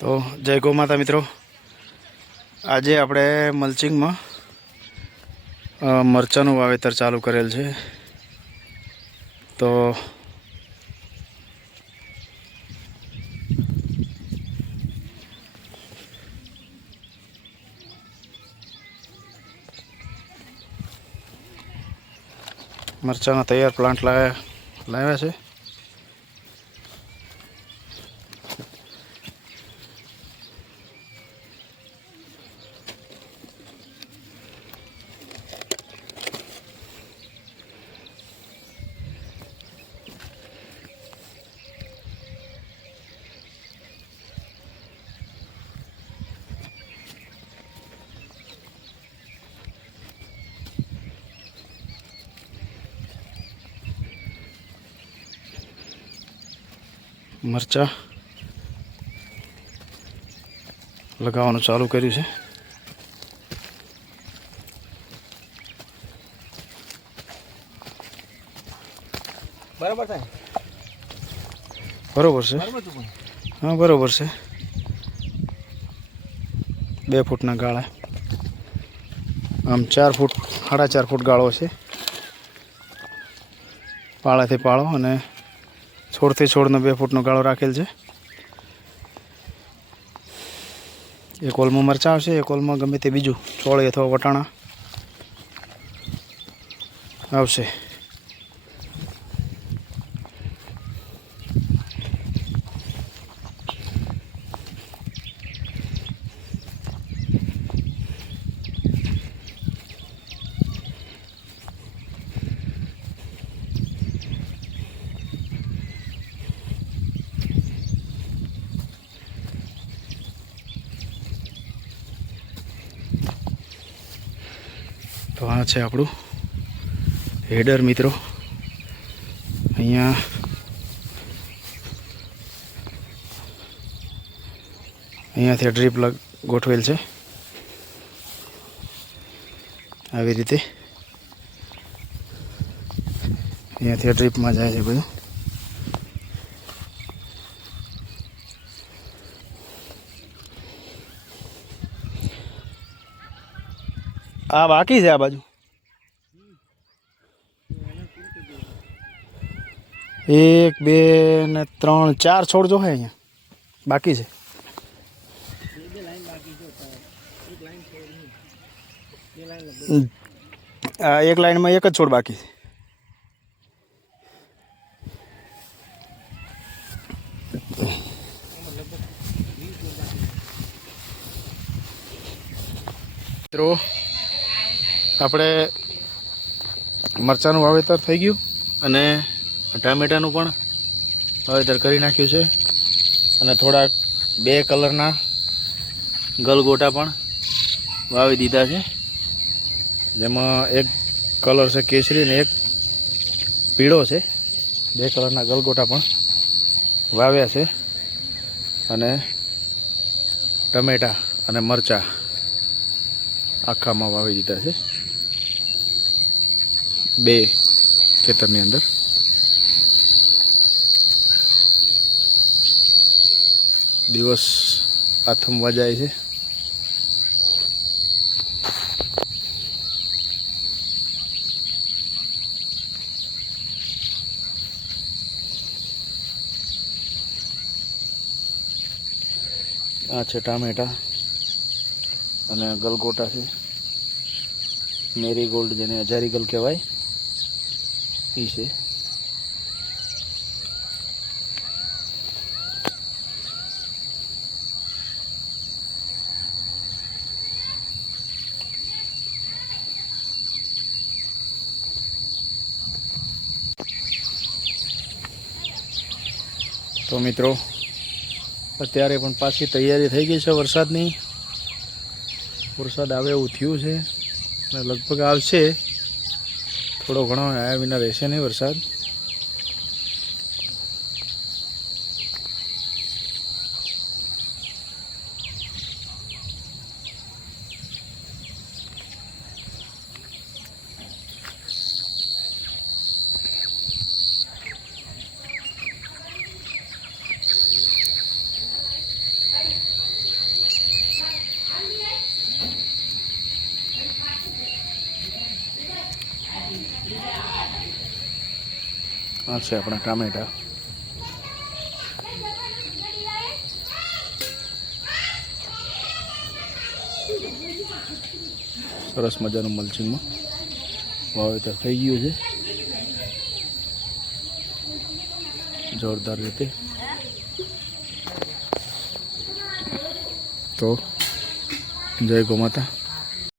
તો જય ગૌ માતા મિત્રો, આજે આપણે મલ્ચિંગમાં મરચાંનું વાવેતર ચાલુ કરેલ છે. તો મરચાંના તૈયાર પ્લાન્ટ લાવ્યા છે. મરચાં લગાવવાનું ચાલુ કર્યું છે. બરાબર થાય, બરોબર છે. હા બરોબર છે. 2 ફૂટના ગાળા, આમ 4 ફૂટ 4.5 ફૂટ ગાળો છે. પાળાથી પાળો અને છોડથી છોડનો 2 ફૂટનો ગાળો રાખેલ છે. એક ઓલમાં મરચાં આવશે, એક ઓલમાં ગમે તે બીજું છોડ અથવા વટાણા આવશે. તો આ છે આપણું હેડર મિત્રો. અહીંયાથી ડ્રીપ ગોઠવેલ છે આવી રીતે. અહીંયાથી ડ્રીપમાં જાય છે બધું. આ બાકી છે, આ બાજુ 1 2 ને 3 4 છોડ જો હે અહીંયા બાકી છે. આ એક લાઈનમાં એક જ છોડ બાકી છે. મિત્રો આપણે મરચાંનું વાવેતર થઈ ગયું અને ટામેટાનું પણ વાવેતર કરી નાખ્યું છે. અને થોડાક 2 કલરના ગલગોટા પણ વાવી દીધા છે. જેમાં એક કલર છે કેસરી અને એક પીળો છે. 2 કલરના ગલગોટા પણ વાવ્યા છે. અને ટમેટા અને મરચાં આખામાં વાવી દીધા છે 2 ખેતરની અંદર. દિવસ આથમવા જાય છે. આ છે ટામેટા અને ગલગોટા છે. મેરીગોલ્ડ જેને હજારી ગલ કહેવાય એ છે. તો મિત્રો અત્યારે પણ પાછી તૈયારી થઈ ગઈ છે વરસાદની. વરસાદ આવે એવું થયું છે અને લગભગ આવશે. થોડો ઘણો આવ્યા વિના રહેશે નહીં વરસાદ. આ છે આપણા ટામેટા. સરસ મજાનું મલ્ચિંગમાં વાવેતર થઈ ગયું છે જોરદાર રીતે. તો જય ગૌ માતા.